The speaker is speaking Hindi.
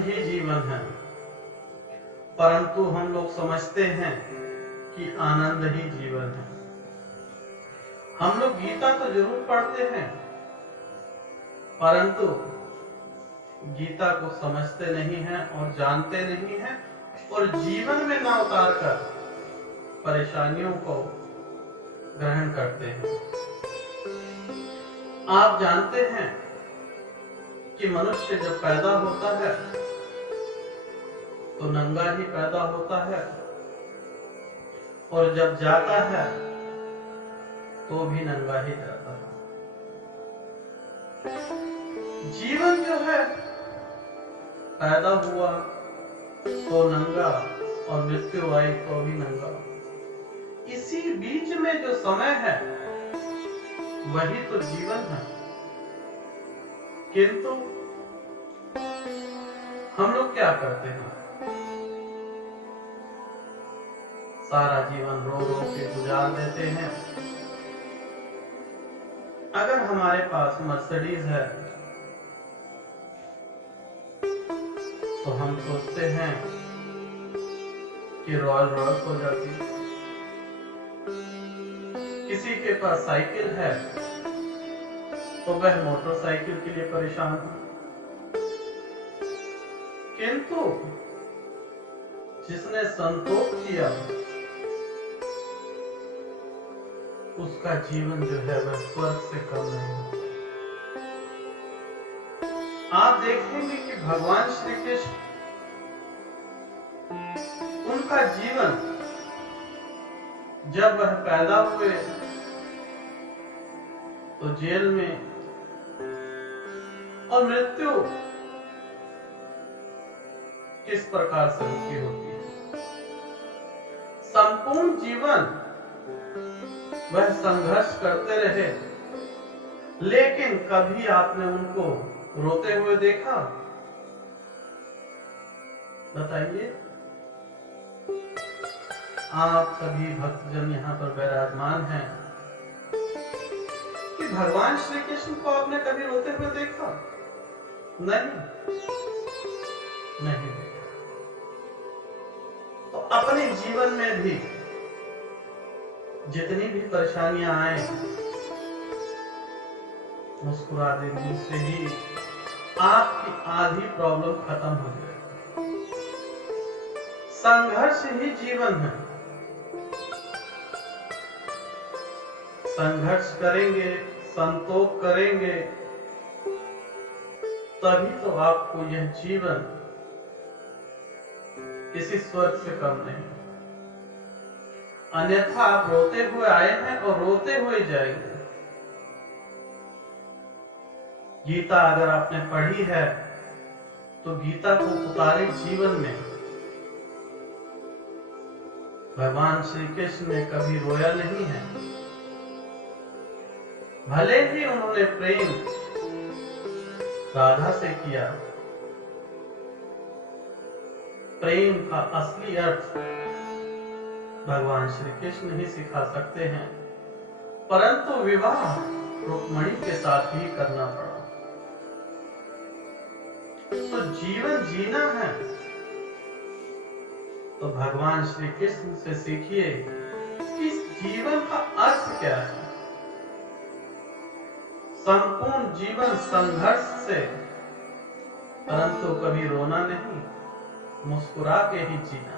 ही जीवन है, परंतु हम लोग समझते हैं कि आनंद ही जीवन है। हम लोग गीता तो जरूर पढ़ते हैं, परंतु गीता को समझते नहीं हैं और जानते नहीं हैं, और जीवन में ना उतार कर परेशानियों को ग्रहण करते हैं। आप जानते हैं कि मनुष्य जब पैदा होता है तो नंगा ही पैदा होता है, और जब जाता है तो भी नंगा ही जाता है। जीवन जो है, पैदा हुआ तो नंगा और मृत्यु आई तो भी नंगा। इसी बीच में जो समय है वही तो जीवन है। किंतु हम लोग क्या करते हैं? सारा जीवन रो रो के गुजार देते हैं। अगर हमारे पास मर्सिडीज है तो हम सोचते हैं कि रॉयल रॉयल्स हो जाती है। किसी के पास साइकिल है तो वह मोटरसाइकिल के लिए परेशान है। किंतु जिसने संतोष किया उसका जीवन जो है वह स्वर्ग से कम नहीं होता। आप देखेंगे कि भगवान श्री कृष्ण, उनका जीवन जब वह पैदा हुए तो जेल में, और मृत्यु किस प्रकार से उनकी होती है। संपूर्ण जीवन वह संघर्ष करते रहे, लेकिन कभी आपने उनको रोते हुए देखा? बताइए। आप सभी भक्तजन यहाँ पर विराजमान हैं कि भगवान श्री कृष्ण को आपने कभी रोते हुए देखा? नहीं, नहीं देखा। तो अपने जीवन में भी जितनी भी परेशानियां आए, मुस्कुरा देने से ही आपकी आधी प्रॉब्लम खत्म हो जाएगी। संघर्ष ही जीवन है। संघर्ष करेंगे, संतोष करेंगे, तभी तो आपको यह जीवन किसी स्वर्ग से कम नहीं। अन्यथा आप रोते हुए आए हैं और रोते हुए जाएंगे। गीता अगर आपने पढ़ी है तो गीता को उतारे जीवन में। भगवान श्री कृष्ण ने कभी रोया नहीं है। भले ही उन्होंने प्रेम राधा से किया, प्रेम का असली अर्थ भगवान श्री कृष्ण ही सिखा सकते हैं, परंतु विवाह रुक्मिणी के साथ ही करना पड़ा। तो जीवन जीना है तो भगवान श्री कृष्ण से सीखिए कि इस जीवन का अर्थ क्या है। संपूर्ण जीवन संघर्ष से, परंतु कभी रोना नहीं, मुस्कुरा के ही जीना।